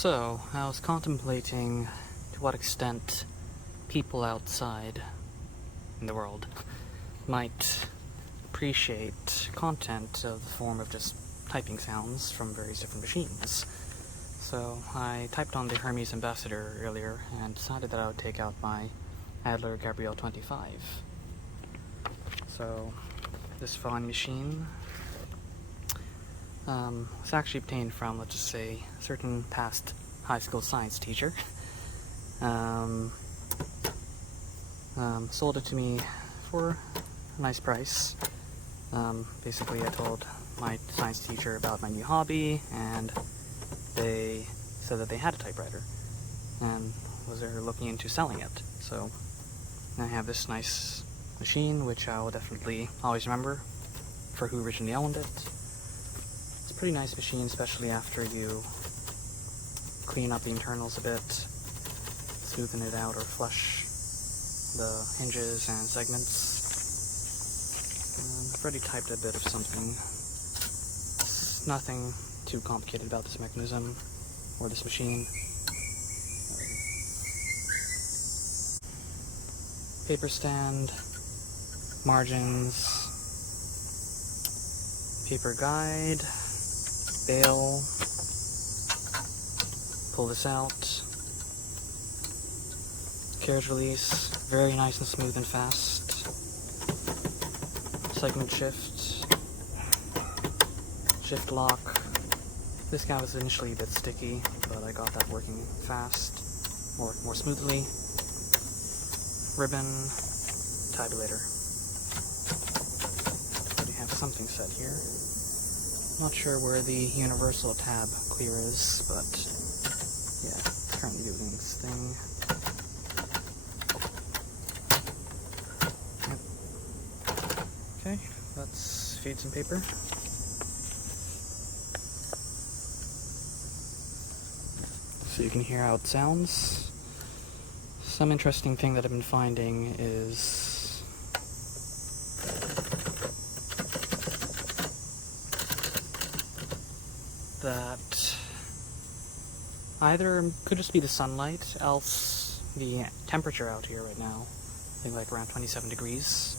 So, I was contemplating to what extent people outside in the world might appreciate content of the form of just typing sounds from various different machines. So, I typed on the Hermes Ambassador earlier and decided that I would take out my Adler Gabriele 25. So, this fine machine was actually obtained from, let's just say, a certain past high school science teacher. Sold it to me for a nice price. Basically, I told my science teacher about my new hobby, and they said that they had a typewriter and was there looking into selling it. So I have this nice machine, which I will definitely always remember for who originally owned it. It's a pretty nice machine, especially after you clean up the internals a bit, smoothen it out or flush the hinges and segments. I've already typed a bit of something. It's nothing too complicated about this mechanism or this machine. Paper stand, margins, paper guide, bail, pull this out, carriage release, very nice and smooth and fast, segment shift, shift lock. This guy was initially a bit sticky, but I got that working fast, more smoothly. Ribbon, tabulator. Already have something set here. Not sure where the universal tab clear is, but yeah, it's currently doing its thing. Okay, let's feed some paper. So you can hear how it sounds. Some interesting thing that I've been finding is that either could just be the sunlight, else the temperature out here right now, I think like around 27 degrees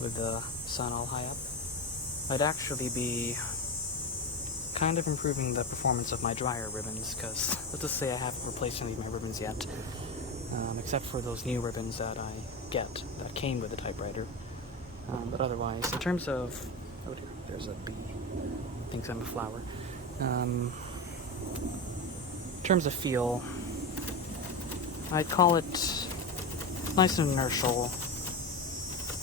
with the sun all high up, might actually be kind of improving the performance of my dryer ribbons, because let's just say I haven't replaced any of my ribbons yet. Except for those new ribbons that I get that came with the typewriter. But otherwise, in terms of... oh dear, there's a bee. Thinks I'm a flower. In terms of feel, I'd call it nice and inertial.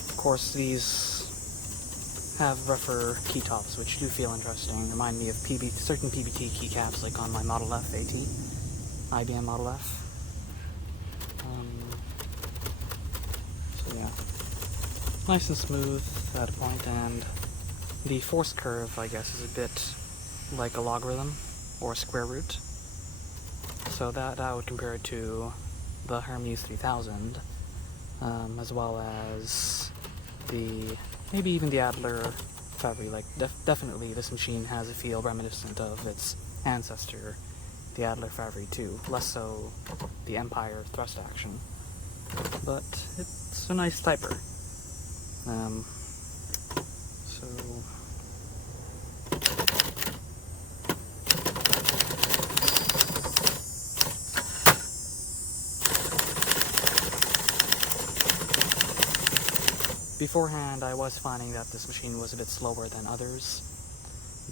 Of course, these have rougher keytops, which do feel interesting. Remind me of certain PBT keycaps, like on my Model F AT, IBM Model F. So yeah, nice and smooth at a point, and the force curve, I guess, is a bit like a logarithm or a square root. So that I would compare it to the Hermes 3000, as well as maybe even the Adler Gabriele. Like definitely, this machine has a feel reminiscent of its ancestor, the Adler Gabriele too. Less so the Empire thrust action. But it's a nice typer. So beforehand, I was finding that this machine was a bit slower than others,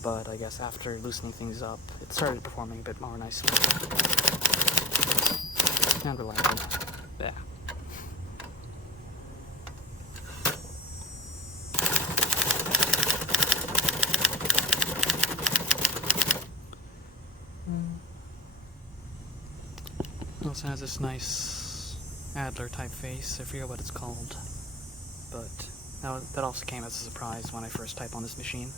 but I guess after loosening things up, it started performing a bit more nicely and reliable. Yeah. It also has this nice Adler typeface. I forget what it's called, but that also came as a surprise when I first typed on this machine.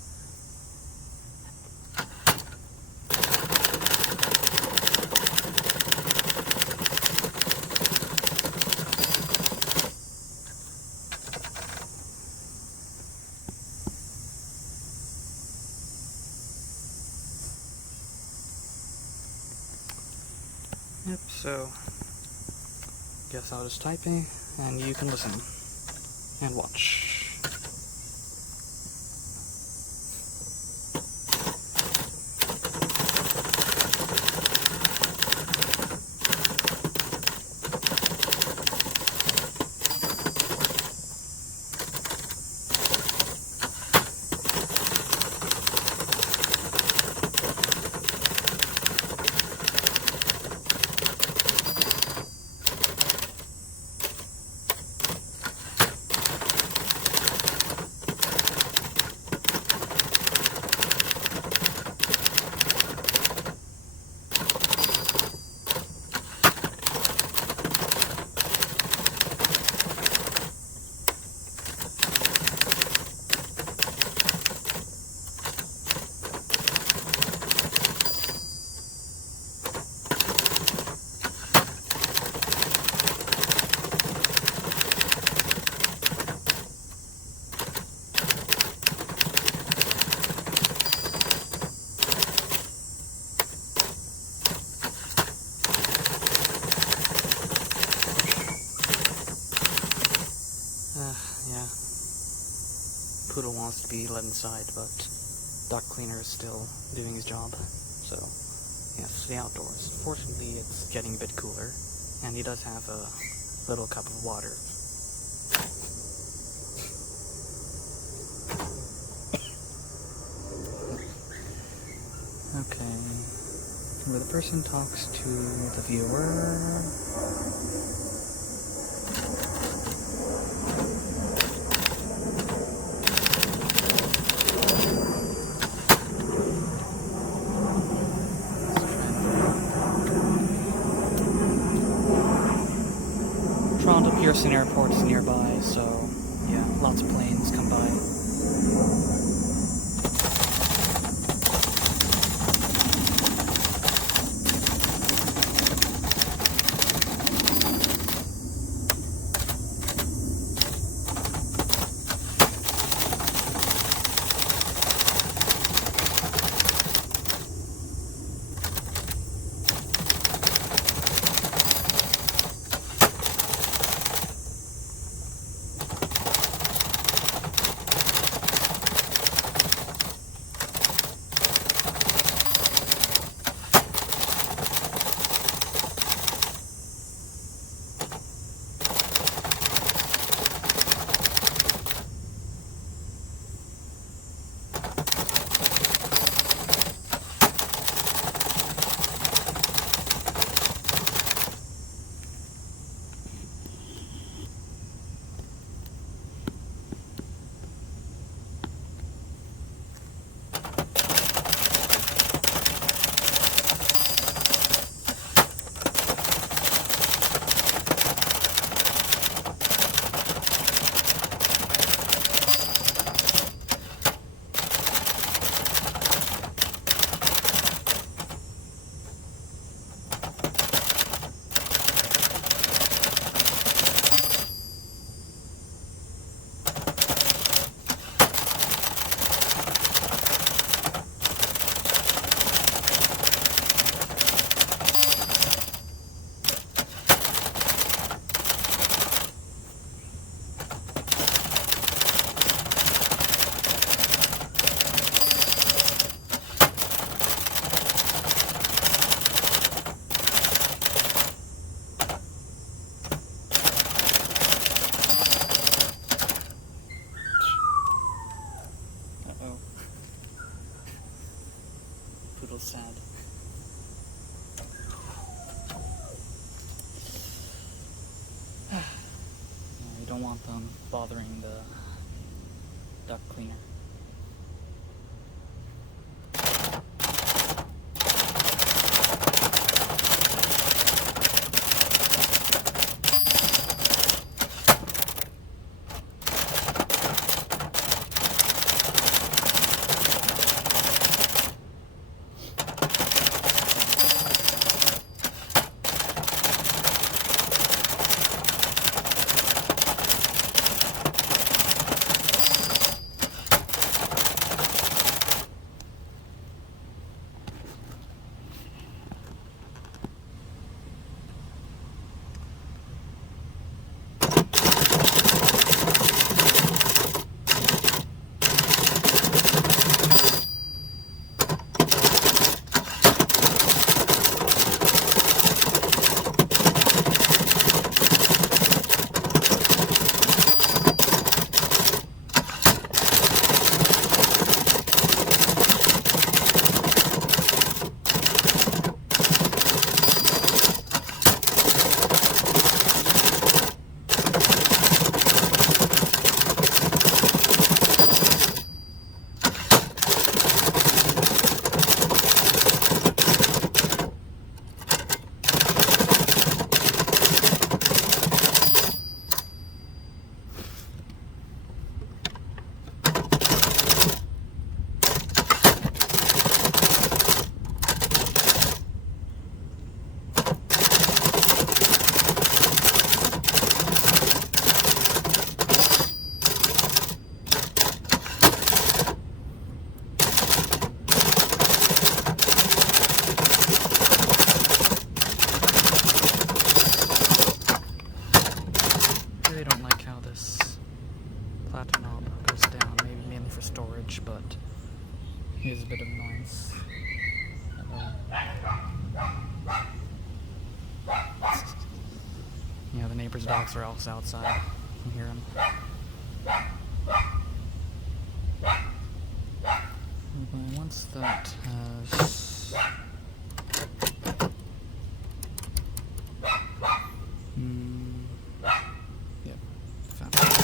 Yep, so guess I'll just typing and you can listen and watch. Yeah. Poodle wants to be let inside, but duct cleaner is still doing his job. So, yeah, stay outdoors. Fortunately, it's getting a bit cooler, and he does have a little cup of water. Okay. Where the person talks to the viewer. Toronto Pearson Airport is nearby, so yeah, lots of planes come by. Poodle's sad. You don't want them bothering the duct cleaner. Here's a bit of noise. Yeah, the neighbor's dogs are also outside. I can hear them. And once that has... yep, found it.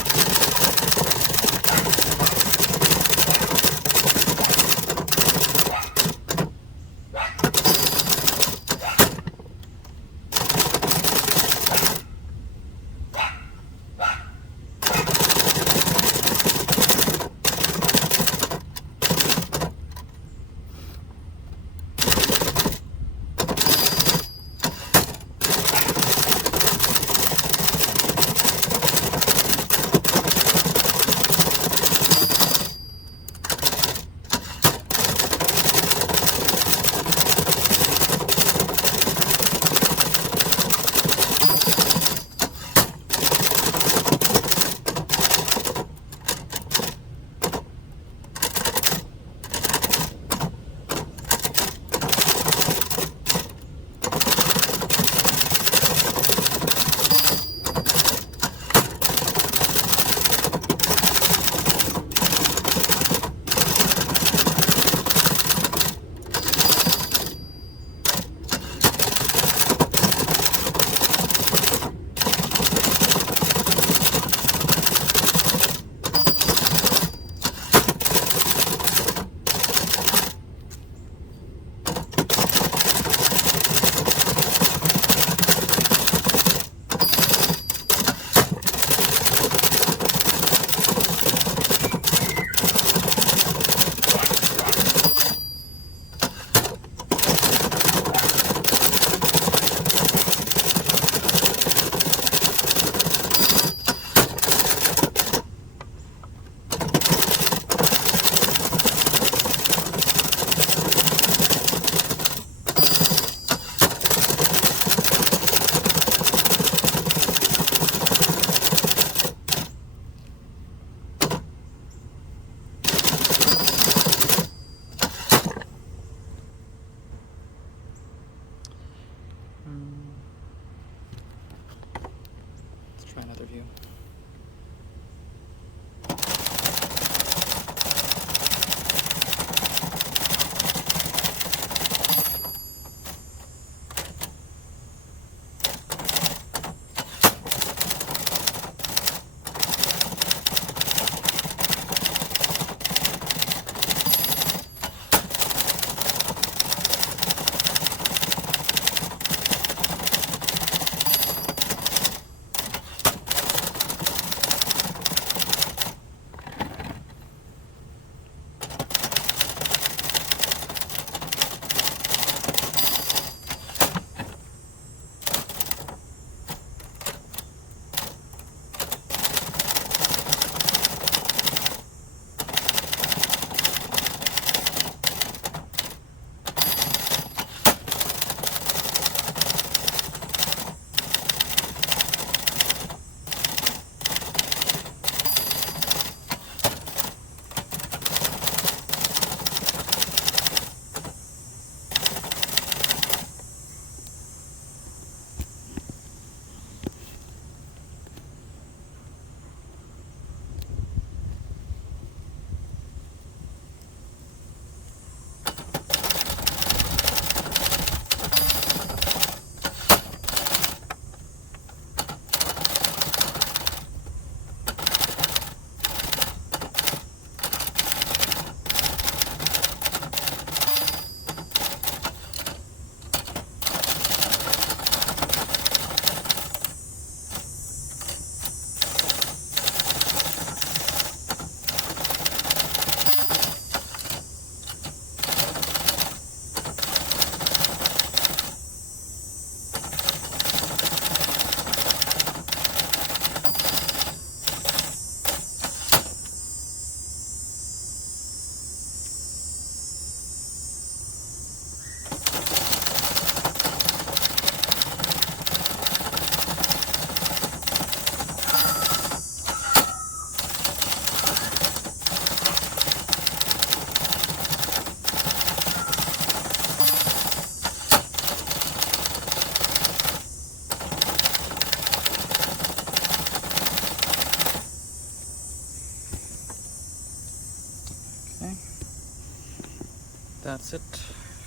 that's it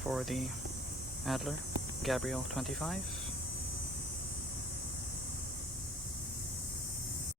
for the Adler Gabriele 25.